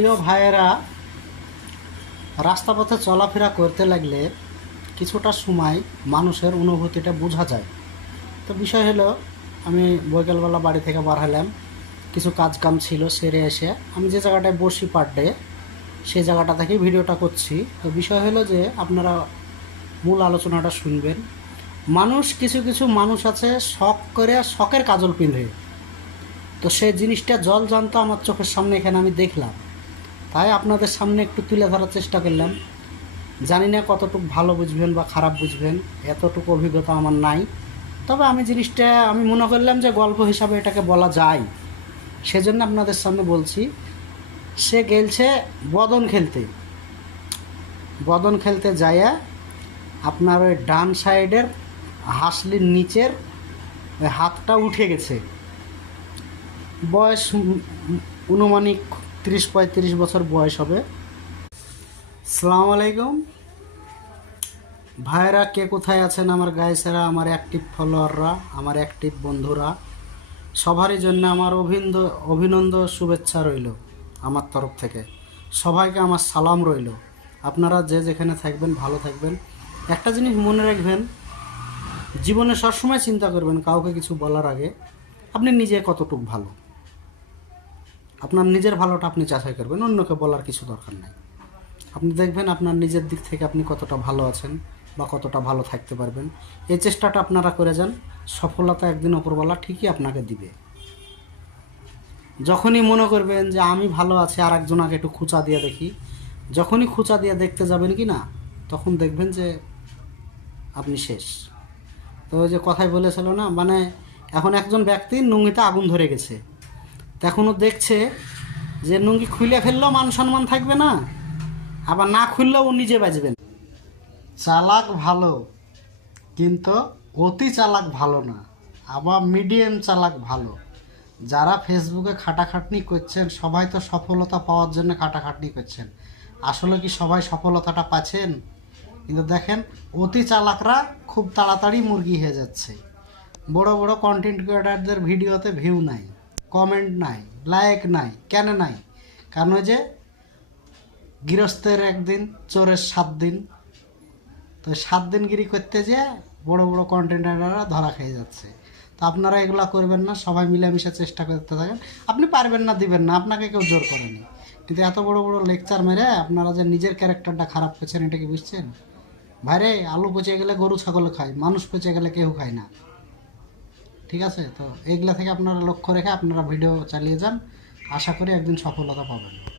প্রিয় ভাইয়েরা, রাস্তাপথে চলাফেরা করতে লাগলে কিছুটা সময় মানুষের অনুভূতিটা বোঝা যায়। তো বিষয় হলো, আমি বৈকালবেলা বাড়ি থেকে বার হলাম, কিছু কাজ কাম ছিল, সেরে এসে আমি যে জায়গাটায় বসি পার ডে সেই জায়গাটা থেকে ভিডিওটা করছি। তো বিষয় হলো যে আপনারা মূল আলোচনাটা শুনবেন। কিছু কিছু মানুষ আছে শখ করে, শখের কাজল পিঁধে, তো সেই জিনিসটা জল জানতো আমার চোখের সামনে এখানে আমি দেখলাম, তাই আপনাদের সামনে একটু তুলে ধরার চেষ্টা করলাম। জানি না কতটুকু ভালো বুঝবেন বা খারাপ বুঝবেন, এতটুকু অভিজ্ঞতা আমার নাই। তবে জিনিসটা আমি মনে করলাম যে গল্প হিসাবে এটাকে বলা যায়, সেজন্য আপনাদের সামনে বলছি। সে গেলছে বদন খেলতে যাইয়া আপনার ওই ডান সাইডের হাসলির নিচের ওই হাতটা উঠে গেছে। বয়স অনুমানিক 30-35 বছর বয়স হবে। আসসালামু আলাইকুম ভাইরা, কে কোথায় আছেন আমার গাইসেরা, আমার অ্যাক্টিভ ফলোয়াররা, আমার অ্যাক্টিভ বন্ধুরা, সবারই জন্য আমার অভিনন্দন শুভেচ্ছা রইল আমার তরফ থেকে। সবাইকে আমার সালাম রইল। আপনারা যে যেখানে থাকবেন ভালো থাকবেন। একটা জিনিস মনে রাখবেন, জীবনে সবসময় চিন্তা করবেন কাউকে কিছু বলার আগে আপনি নিজে কতটুকু ভালো, আপনার নিজের ভালোটা আপনি যাচাই করবেন, অন্যকে বলার কিছু দরকার নাই। আপনি দেখবেন আপনার নিজের দিক থেকে আপনি কতটা ভালো আছেন বা কতটা ভালো থাকতে পারবেন। এই চেষ্টাটা আপনারা করে যান, সফলতা একদিন ওপরওয়ালা ঠিকই আপনাকে দিবে। যখনই মনে করবেন যে আমি ভালো আছি আর একজনকে একটু খুঁচা দিয়ে দেখি, যখনই খুঁচা দিয়ে দেখতে যাবেন কি না, তখন দেখবেন যে আপনি শেষ। তো ওই যে কথাই বলেছিল না, মানে এখন একজন ব্যক্তির নুঙ্গিতে আগুন ধরে গেছে, তখনও দেখছে যে নুঙ্গি খুলে ফেললেও মান সম্মান থাকবে না, আবার না খুললেও ও নিজে বাঁচবেন। চালাক ভালো, কিন্তু অতি চালাক ভালো না, আবার মিডিয়াম চালাক ভালো। যারা ফেসবুকে খাটাখাটনি করছেন, সবাই তো সফলতা পাওয়ার জন্য খাটাখাটনি করছেন। আসলে কি সবাই সফলতাটা পাচ্ছেন? কিন্তু দেখেন, অতি চালাকরা খুব তাড়াতাড়ি মুরগি হয়ে যাচ্ছে। বড় বড় কন্টেন্ট ক্রিয়েটারদের ভিডিওতে ভিউ নাই, কমেন্ট নাই, লাইক নাই। কেন নাই? কারণ ওই যে গৃহস্থের একদিন চোরের 7 দিন, তো 7 দিন গিরি করতে যেয়ে বড় বড় কন্টেন্টাররা ধরা খেয়ে যাচ্ছে। তো আপনারা এগুলো করবেন না, সবাই মিলেমিশে চেষ্টা করতে থাকেন। আপনি পারবেন না, দিবেন না, আপনাকে কেউ জোর করেনি। কিন্তু এত বড় বড় লেকচার মেরে আপনারা যে নিজের ক্যারেক্টারটা খারাপ করছেন, এটা কি বুঝছেন? ভাইরে, আলু পচে গেলে গরু ছাগল খায়, মানুষ পচে গেলে কেউ খায় না। ঠিক আছে? তো এইগুলা থেকে আপনারা লক্ষ্য রেখে আপনারা ভিডিও চালিয়ে যান, আশা করি একদিন সফলতা পাবেন।